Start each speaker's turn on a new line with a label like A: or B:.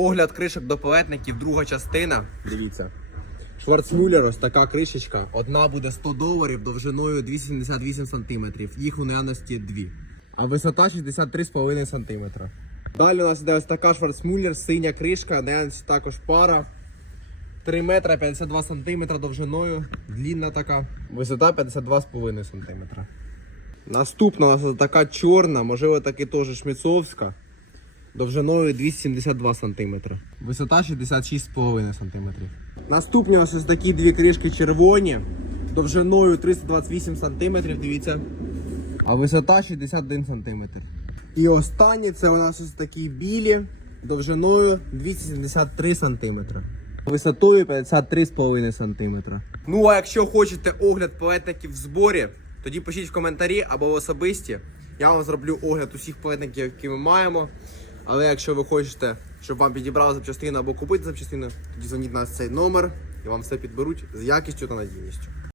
A: Огляд кришок до палетників, друга частина. Дивіться. Шварцмюллер, ось така кришечка. Одна буде 100 доларів довжиною 278 см. Їх у наявності дві. А висота 63,5 см. Далі у нас іде ось така Шварцмюллер, синя кришка, наявності також пара. 3 метра 52 см довжиною, длінна така, висота 52,5 см. Наступна у нас така чорна, можливо таки теж шміцовська, довжиною 272 см. Висота 66,5 см. Наступні у нас ось такі дві кришки червоні, довжиною 328 см, дивіться. А висота 61 см. І останні це у нас ось такі білі, довжиною 273 см. Висотою 53,5 см. Ну а якщо хочете огляд палетників в зборі, тоді пишіть в коментарі або в особисті. Я вам зроблю огляд усіх палетників, які ми маємо. Але якщо ви хочете, щоб вам підібрали запчастину або купити запчастину, тоді дзвоніть на цей номер і вам все підберуть з якістю та надійністю.